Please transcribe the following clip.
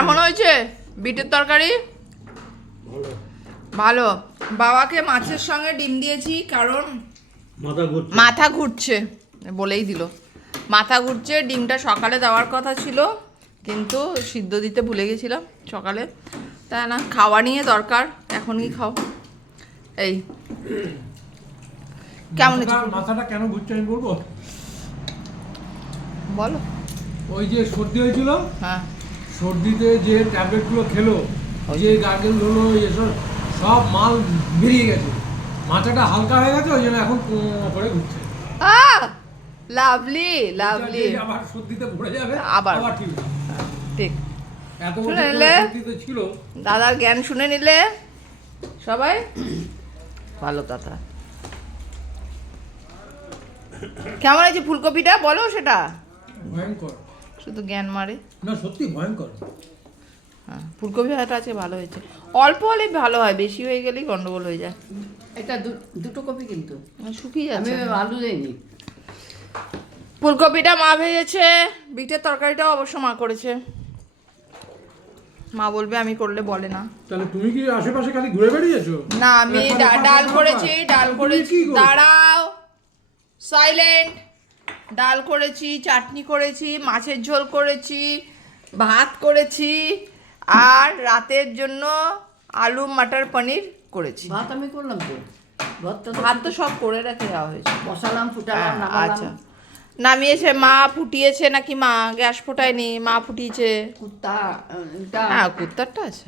কেমন হয়েছে বিটের তরকারি? ভালো। বাবাকে মাছের সঙ্গে ডিম দিয়েছি কারণ মাথা ঘুরছে, বলেই দিল মাথা ঘুরছে। ডিমটা সকালে দেওয়ার কথা ছিল কিন্তু সিদ্ধ দিতে ভুলে গেছিলাম সকালে। তাই না, খাওয়া নিয়ে দরকার, এখনই খাও। এই কেমন মাথাটা কেন ঘুরছে আমি বলবো? বলো। ওই যে সর্দি হয়েছিল, হ্যাঁ, সর্দিতে যে ট্যাবলেটগুলো খেলো, যে গার্গেল হলো, এসব সব মাল বেরিয়ে গেছে, মাথাটা হালকা হয়ে গেছে, ওই জন্য এখন করে ঘুরছে। Lovely lovely. আবার সর্দিতে পড়ে যাবে, আবার ঠিক ঠিক। এত শুনে নিলে সর্দিতে ছিল। দাদার জ্ঞান শুনে নিলে সবাই ভালো। দাদা কেমন আছে ফুলকপিটা বলো সেটা? ভয়ঙ্কর, শুধু জ্ঞান মারে না সত্যি ভয়ঙ্কর। হ্যাঁ, ফুলকপি হয়তো আছে ভালো হয়েছে, অল্প হলে ভালো হয়, বেশি হয়ে গেলেই গন্ডগোল হয়ে যায়। এটা দুটো কপি কিন্তু শুকিয়ে আমি যাচ্ছে। আলু দেয়নি। ফুলকপিটা মা ভেজেছে, বিটের তরকারিটাও অবশ্য মা করেছে। মা বলবে আমি করলে বলে না। তাহলে তুমি কি আশেপাশে খালি ঘুরে বেরিয়েছো? না, আমি ডাল করেছি, ডাল করেছি। দাঁড়াও, সাইলেন্ট। ডাল করেছি, চাটনি করেছি, মাছের ঝোল করেছি, ভাত করেছি, আর রাতের জন্য আলু মটর পনির করেছি। ভাত আমি করলাম তো, ভাত তো সব করে রেখে দেওয়া হয়েছে। বসালাম, ফুটালাম, আচ্ছা, নামালাম। নামিয়েছে মা, ফুটিয়েছে নাকি মা? গ্যাস ফোটায়নি, মা ফুটিয়েছে। কুত্তা হ্যাঁ, কুত্তারটা আছে।